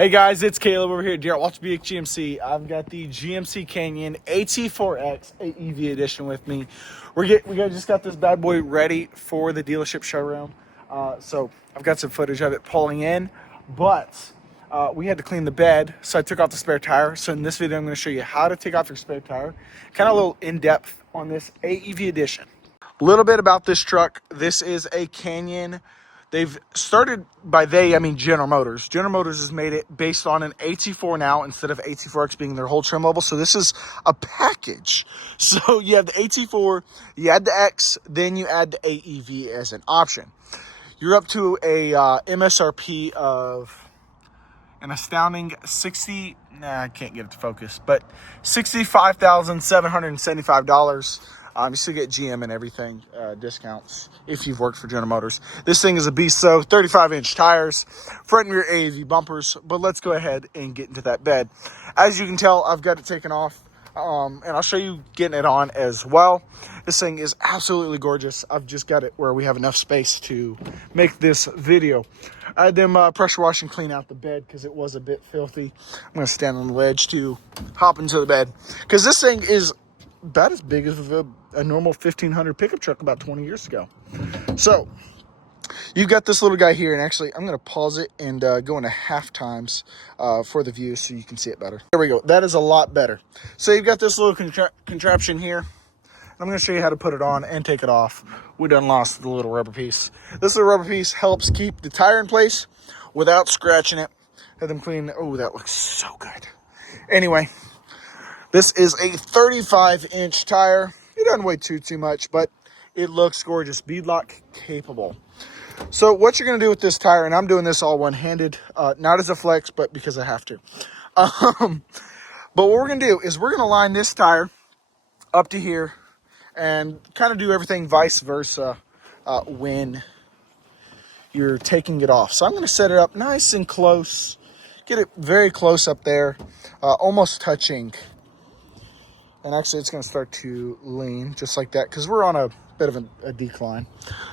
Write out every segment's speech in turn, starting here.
Hey guys, it's Caleb over here at Watch BX GMC. I've got the GMC Canyon AT4X AEV edition with me. Just got this bad boy ready for the dealership showroom. So I've got some footage of it pulling in, but we had to clean the bed, so I took off the spare tire. So in this video, I'm going to show you how to take off your spare tire, kind of a little in-depth on this AEV edition. A little bit about this truck. This is a Canyon. They've started by I mean General Motors. General Motors has made it based on an AT4 now instead of AT4X being their whole trim level. So this is a package. So you have the AT4, you add the X, then you add the AEV as an option. You're up to a MSRP of an astounding I can't get it to focus, but $65,775. You still get GM and everything, discounts if you've worked for General Motors. This thing is a beast, so 35-inch tires, front and rear AEV bumpers. But let's go ahead and get into that bed. As you can tell, I've got it taken off, and I'll show you getting it on as well. This thing is absolutely gorgeous. I've just got it where we have enough space to make this video. I had them pressure wash and clean out the bed because it was a bit filthy. I'm going to stand on the ledge to hop into the bed because this thing is about as big as a normal 1500 pickup truck about 20 years ago. So you've got this little guy here, and actually I'm going to pause it and go into half times for the view so you can see it better. There we go. That is a lot better. So you've got this little contraption here. I'm going to show you how to put it on and take it off. We done lost the little rubber piece. This little rubber piece helps keep the tire in place without scratching it. Have them clean. Oh, that looks so good. Anyway, this is a 35-inch tire. It doesn't weigh too much, but it looks gorgeous. Beadlock capable. So what you're going to do with this tire, and I'm doing this all one-handed, not as a flex, but because I have to. But what we're going to do is we're going to line this tire up to here and kind of do everything vice versa when you're taking it off. So I'm going to set it up nice and close, get it very close up there, almost touching. And actually, it's going to start to lean just like that because we're on a bit of a decline.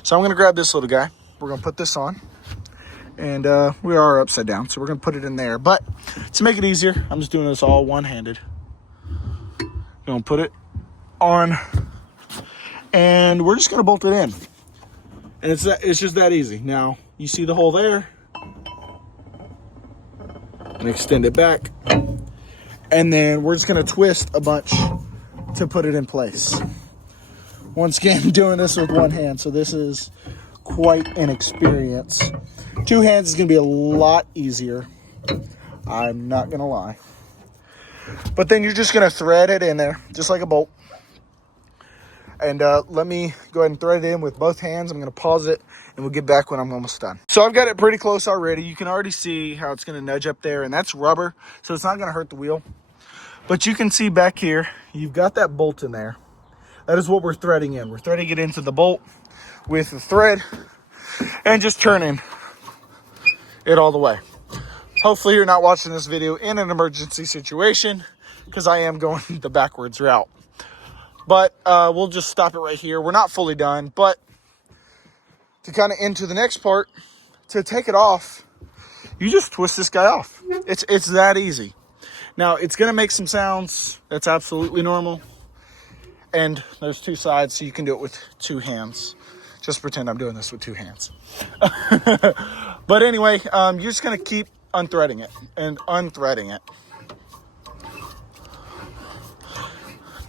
So I'm going to grab this little guy. We're going to put this on. And we are upside down, so we're going to put it in there. But to make it easier, I'm just doing this all one-handed. Going to put it on. And we're just going to bolt it in. And it's just that easy. Now, you see the hole there. And extend it back. And then we're just going to twist a bunch to put it in place. Once again, doing this with one hand, so this is quite an experience. Two hands is going to be a lot easier. I'm not going to lie. But then you're just going to thread it in there, just like a bolt. And let me go ahead and thread it in with both hands. I'm going to pause it, and we'll get back when I'm almost done. So I've got it pretty close already. You can already see how it's going to nudge up there, and that's rubber, so it's not going to hurt the wheel. But you can see back here, you've got that bolt in there. That is what we're threading in. We're threading it into the bolt with the thread and just turning it all the way. Hopefully you're not watching this video in an emergency situation because I am going the backwards route. But we'll just stop it right here. We're not fully done, but to kind of into the next part, to take it off, you just twist this guy off. It's that easy. Now, it's going to make some sounds. That's absolutely normal. And there's two sides, so you can do it with two hands. Just pretend I'm doing this with two hands. But anyway, you're just going to keep unthreading it and unthreading it.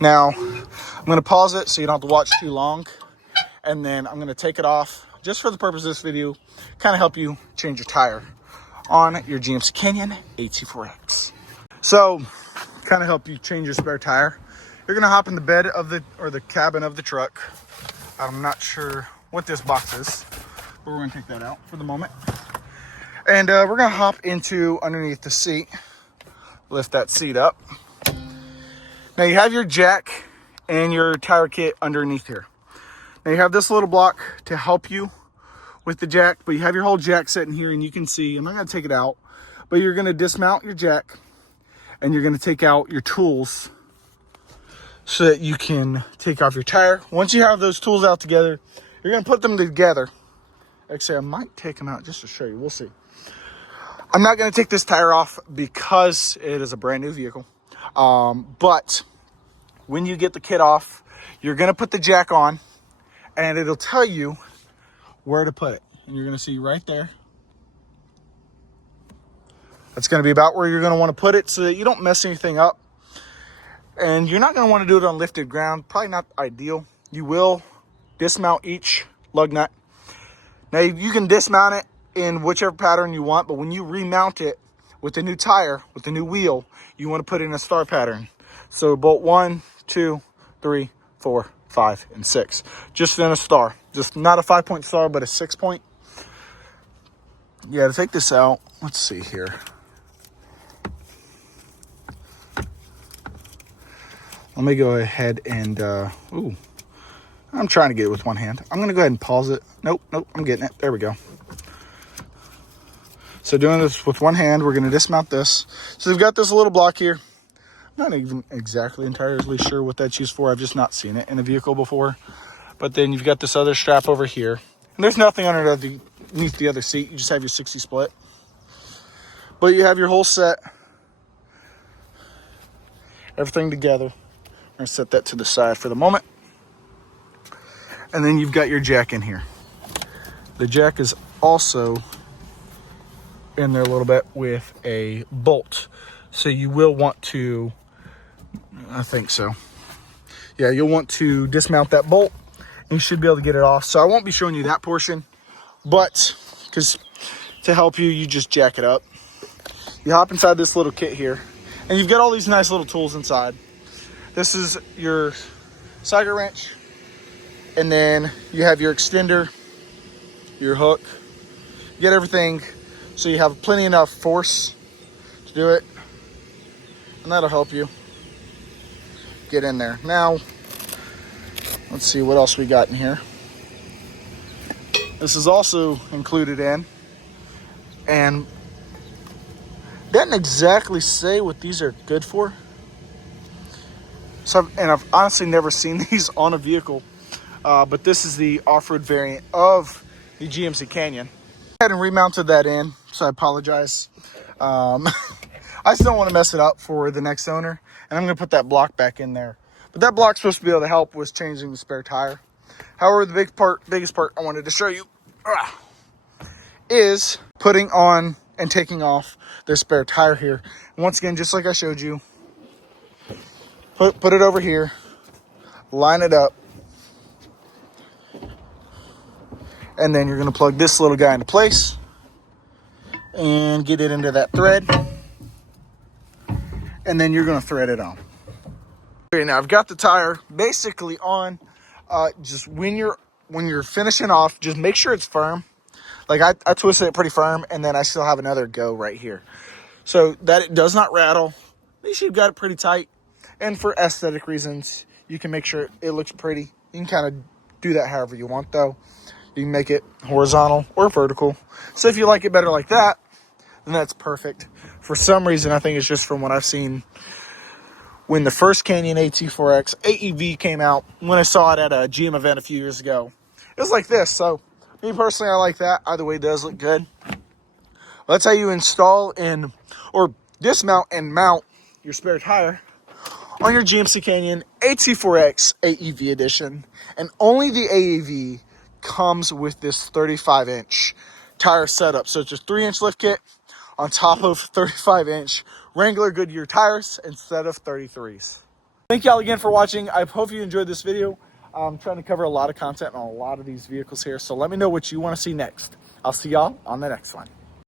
Now, I'm going to pause it so you don't have to watch too long. And then I'm going to take it off just for the purpose of this video, kind of help you change your tire on your GMC Canyon AT4X. So, kind of help you change your spare tire. You're going to hop in the bed of the cabin of the truck. I'm not sure what this box is, but we're going to take that out for the moment. And we're going to hop into underneath the seat. Lift that seat up. Now you have your jack and your tire kit underneath here. Now you have this little block to help you with the jack, but you have your whole jack set in here, and you can see, I'm not going to take it out, but you're going to dismount your jack and you're going to take out your tools so that you can take off your tire. Once you have those tools out together, you're going to put them together. Actually, I might take them out just to show you. We'll see. I'm not going to take this tire off because it is a brand new vehicle. But when you get the kit off, you're going to put the jack on and it'll tell you where to put it. And you're going to see right there. That's going to be about where you're going to want to put it so that you don't mess anything up. And you're not going to want to do it on lifted ground. Probably not ideal. You will dismount each lug nut. Now you can dismount it in whichever pattern you want, but when you remount it with the new tire, with the new wheel, you want to put it in a star pattern. So bolt 1, 2, 3, 4, 5, and 6. Just in a star. Just not a 5-point star, but a 6-point. Yeah, to take this out, let's see here. Let me go ahead and, I'm trying to get it with one hand. I'm going to go ahead and pause it. Nope, I'm getting it. There we go. So doing this with one hand, we're going to dismount this. So we've got this little block here. I'm not even exactly entirely sure what that's used for. I've just not seen it in a vehicle before. But then you've got this other strap over here. And there's nothing underneath the other seat. You just have your 60 split. But you have your whole set. Everything together. I'm going to set that to the side for the moment. And then you've got your jack in here. The jack is also in there a little bit with a bolt. So you will want to, I think so. Yeah, you'll want to dismount that bolt and you should be able to get it off. So I won't be showing you that portion, but because to help you, you just jack it up. You hop inside this little kit here and you've got all these nice little tools inside. This is your Siger wrench, and then you have your extender, your hook. You get everything so you have plenty enough force to do it, and that'll help you get in there. Now, let's see what else we got in here. This is also included in, and doesn't exactly say what these are good for. So, and I've honestly never seen these on a vehicle, but this is the off-road variant of the GMC Canyon. I had remounted that in, so I apologize. I still don't want to mess it up for the next owner, and I'm going to put that block back in there. But that block's supposed to be able to help with changing the spare tire. However, the biggest part I wanted to show you is putting on and taking off the spare tire here. And once again, just like I showed you, put it over here, line it up, and then you're going to plug this little guy into place and get it into that thread, and then you're going to thread it on. Okay, now I've got the tire basically on. Just when you're finishing off, just make sure it's firm. Like I twisted it pretty firm, and then I still have another go right here, so that it does not rattle. Make sure you've got it pretty tight. And for aesthetic reasons, you can make sure it looks pretty. You can kind of do that however you want, though. You can make it horizontal or vertical. So if you like it better like that, then that's perfect. For some reason, I think it's just from what I've seen when the first Canyon AT4X AEV came out, when I saw it at a GM event a few years ago. It was like this. So me personally, I like that. Either way, it does look good. That's how you install or dismount and mount your spare tire on your GMC Canyon AT4X AEV edition. And only the AEV comes with this 35-inch tire setup. So it's a 3-inch lift kit on top of 35-inch Wrangler Goodyear tires instead of 33s. Thank y'all again for watching. I hope you enjoyed this video. I'm trying to cover a lot of content on a lot of these vehicles here. So let me know what you want to see next. I'll see y'all on the next one.